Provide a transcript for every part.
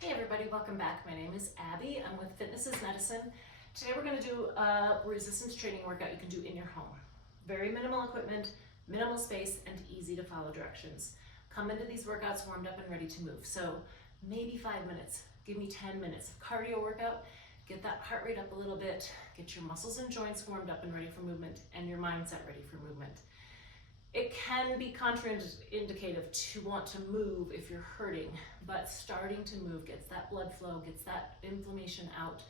Hey everybody, welcome back. My name is Abby. I'm with Fitness is Medicine. Today we're going to do a resistance training workout you can do in your home. Very minimal equipment, minimal space, and easy to follow directions. Come into these workouts warmed up and ready to move. So maybe 5 minutes, give me 10 minutes of cardio workout. Get that heart rate up a little bit, get your muscles and joints warmed up and ready for movement, and your mindset ready for movement. It can be contraindicative to want to move if you're hurting, but starting to move gets that blood flow, gets that inflammation out,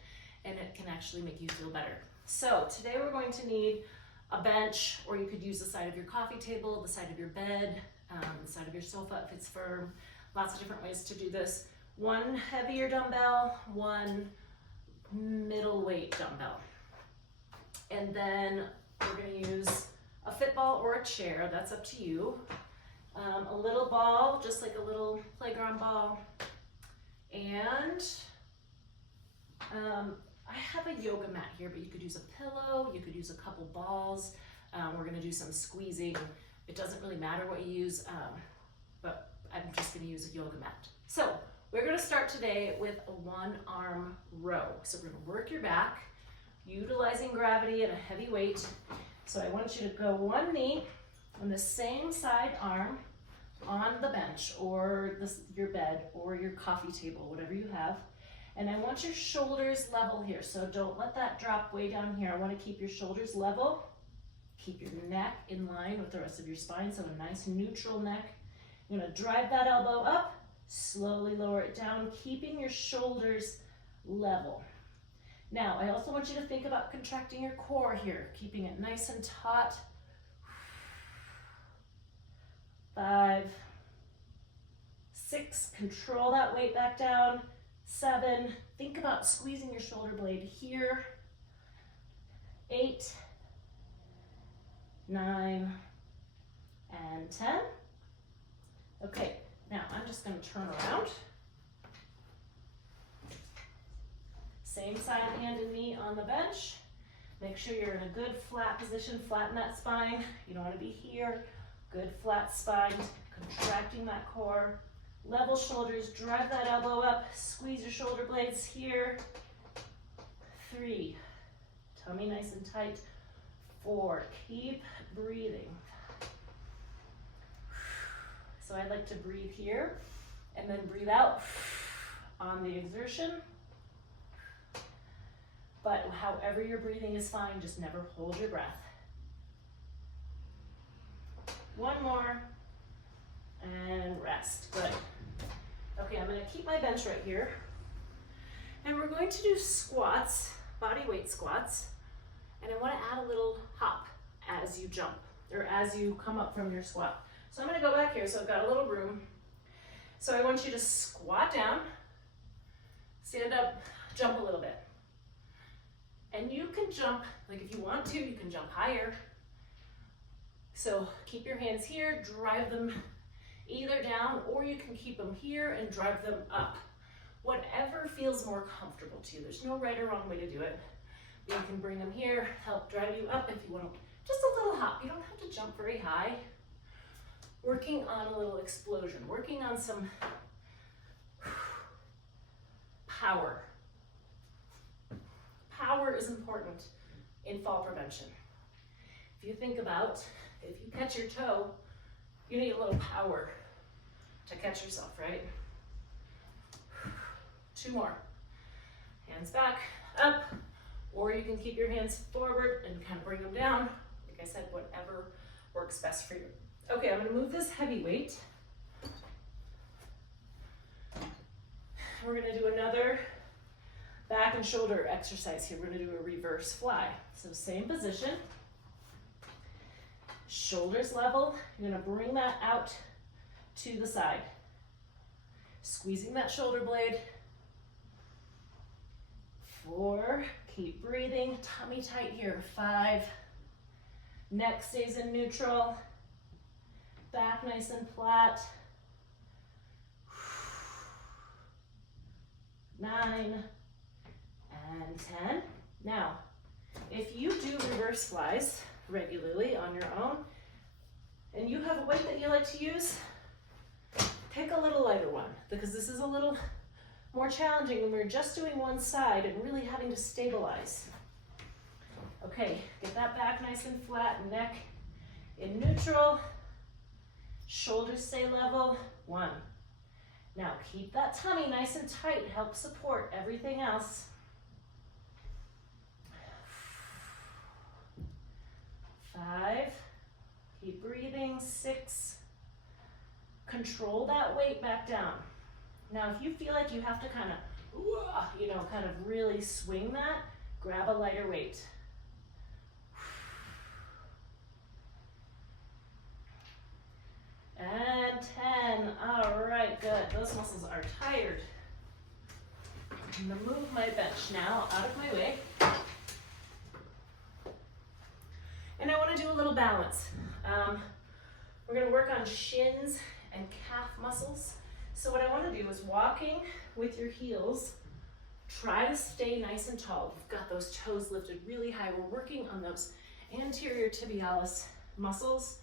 and it can actually make you feel better. So today we're going to need a bench, or you could use the side of your coffee table, the side of your bed, the side of your sofa if it's firm. Lots of different ways to do this. One heavier dumbbell, one middle weight dumbbell. And then we're going to use a fit ball or a chair, that's up to you. A little ball, just like a little playground ball. And I have a yoga mat here, but you could use a pillow, you could use a couple balls. We're gonna do some squeezing. It doesn't really matter what you use, but I'm just gonna use a yoga mat. So we're gonna start today with a one arm row. So we're gonna work your back, utilizing gravity and a heavy weight. So I want you to go one knee on the same side arm on the bench or your bed or your coffee table, whatever you have. And I want your shoulders level here. So don't let that drop way down here. I want to keep your shoulders level. Keep your neck in line with the rest of your spine. So a nice neutral neck. You're going to drive that elbow up, slowly lower it down, keeping your shoulders level. Now, I also want you to think about contracting your core here, keeping it nice and taut. 5, 6, control that weight back down. 7, think about squeezing your shoulder blade here. 8, 9, and 10. Okay, now I'm just going to turn around. Same side hand and knee on the bench. Make sure you're in a good flat position, flatten that spine. You don't want to be here. Good flat spine, contracting that core. Level shoulders, drive that elbow up, squeeze your shoulder blades here. 3, tummy nice and tight. 4, keep breathing. So I like to breathe here and then breathe out on the exertion. But however you're breathing is fine, just never hold your breath. One more, and rest, good. Okay, I'm gonna keep my bench right here. And we're going to do squats, body weight squats. And I wanna add a little hop as you jump, or as you come up from your squat. So I'm gonna go back here, so I've got a little room. So I want you to squat down, stand up, jump a little bit. And you can jump, like if you want to, you can jump higher. So keep your hands here, drive them either down, or you can keep them here and drive them up. Whatever feels more comfortable to you. There's no right or wrong way to do it. You can bring them here, help drive you up if you want. Just a little hop. You don't have to jump very high. Working on a little explosion, working on some power. Power is important in fall prevention. If you think about, if you catch your toe, you need a little power to catch yourself, right? 2 more. Hands back, up, or you can keep your hands forward and kind of bring them down. Like I said, whatever works best for you. Okay, I'm gonna move this heavy weight. We're gonna do another back and shoulder exercise here. We're gonna do a reverse fly. So same position, shoulders level. You're gonna bring that out to the side. Squeezing that shoulder blade. 4, keep breathing, tummy tight here. 5, neck stays in neutral. Back nice and flat. 9, and 10. Now, if you do reverse flies regularly on your own, and you have a weight that you like to use, pick a little lighter one, because this is a little more challenging when we're just doing one side and really having to stabilize. Okay, get that back nice and flat, neck in neutral, shoulders stay level, 1. Now keep that tummy nice and tight, help support everything else. 5, keep breathing, 6, control that weight back down. Now if you feel like you have to kind of really swing that, grab a lighter weight. And 10, all right, good. Those muscles are tired. I'm gonna move my bench now out of my way. And I wanna do a little balance. We're gonna work on shins and calf muscles. So what I wanna do is walking with your heels, try to stay nice and tall. We've got those toes lifted really high. We're working on those anterior tibialis muscles,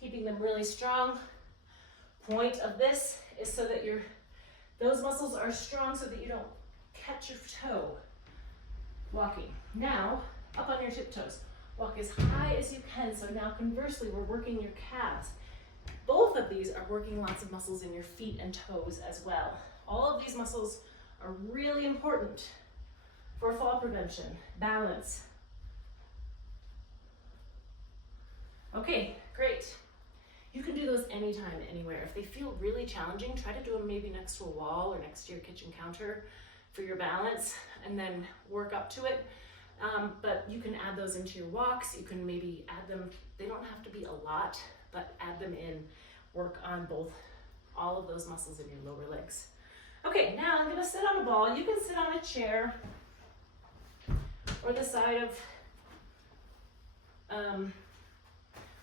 keeping them really strong. Point of this is so that those muscles are strong so that you don't catch your toe walking. Now, up on your tiptoes. Walk as high as you can. So now conversely, we're working your calves. Both of these are working lots of muscles in your feet and toes as well. All of these muscles are really important for fall prevention, balance. Okay, great. You can do those anytime, anywhere. If they feel really challenging, try to do them maybe next to a wall or next to your kitchen counter for your balance, and then work up to it. But you can add those into your walks. You can maybe add them, they don't have to be a lot, but add them in. Work on all of those muscles in your lower legs. Okay, now I'm gonna sit on a ball. You can sit on a chair or the side of,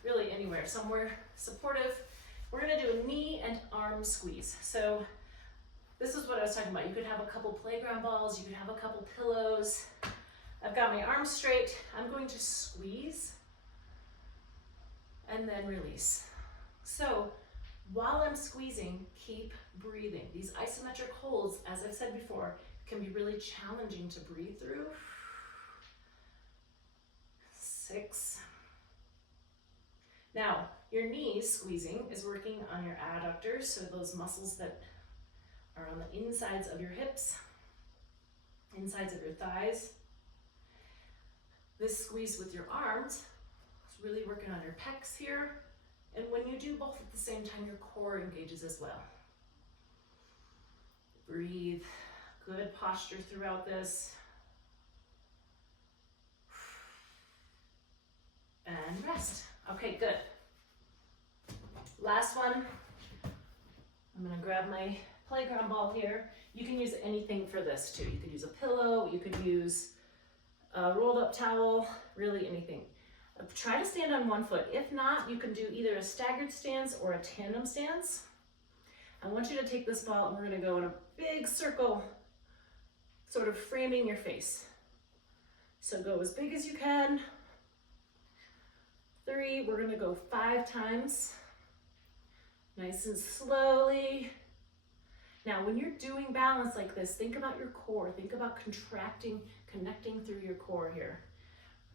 really anywhere, somewhere supportive. We're gonna do a knee and arm squeeze. So this is what I was talking about. You could have a couple playground balls, you could have a couple pillows. I've got my arms straight. I'm going to squeeze and then release. So while I'm squeezing, keep breathing. These isometric holds, as I've said before, can be really challenging to breathe through. 6. Now, your knees squeezing is working on your adductors, so those muscles that are on the insides of your hips, insides of your thighs. This squeeze with your arms is really working on your pecs here. And when you do both at the same time, your core engages as well. Breathe. Good posture throughout this. And rest. Okay, good. Last one. I'm gonna grab my playground ball here. You can use anything for this too. You could use a pillow, you could use a rolled up towel, really anything. Try to stand on one foot. If not, you can do either a staggered stance or a tandem stance. I want you to take this ball and we're gonna go in a big circle, sort of framing your face. So go as big as you can. 3, we're gonna go 5 times. Nice and slowly. Now, when you're doing balance like this, think about your core. Think about contracting, connecting through your core here.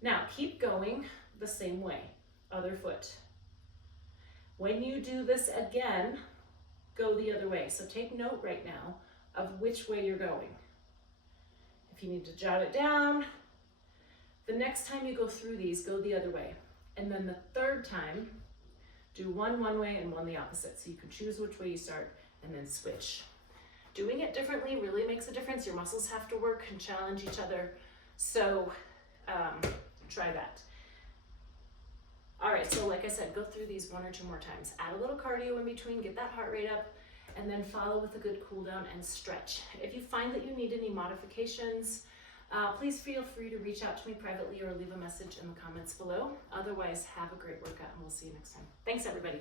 Now, keep going the same way, other foot. When you do this again, go the other way. So take note right now of which way you're going. If you need to jot it down, the next time you go through these, go the other way. And then the third time, do one way and one the opposite. So you can choose which way you start and then switch. Doing it differently really makes a difference. Your muscles have to work and challenge each other. So try that. All right, so like I said, go through these 1 or 2 more times. Add a little cardio in between, get that heart rate up, and then follow with a good cool down and stretch. If you find that you need any modifications, please feel free to reach out to me privately or leave a message in the comments below. Otherwise, have a great workout and we'll see you next time. Thanks, everybody.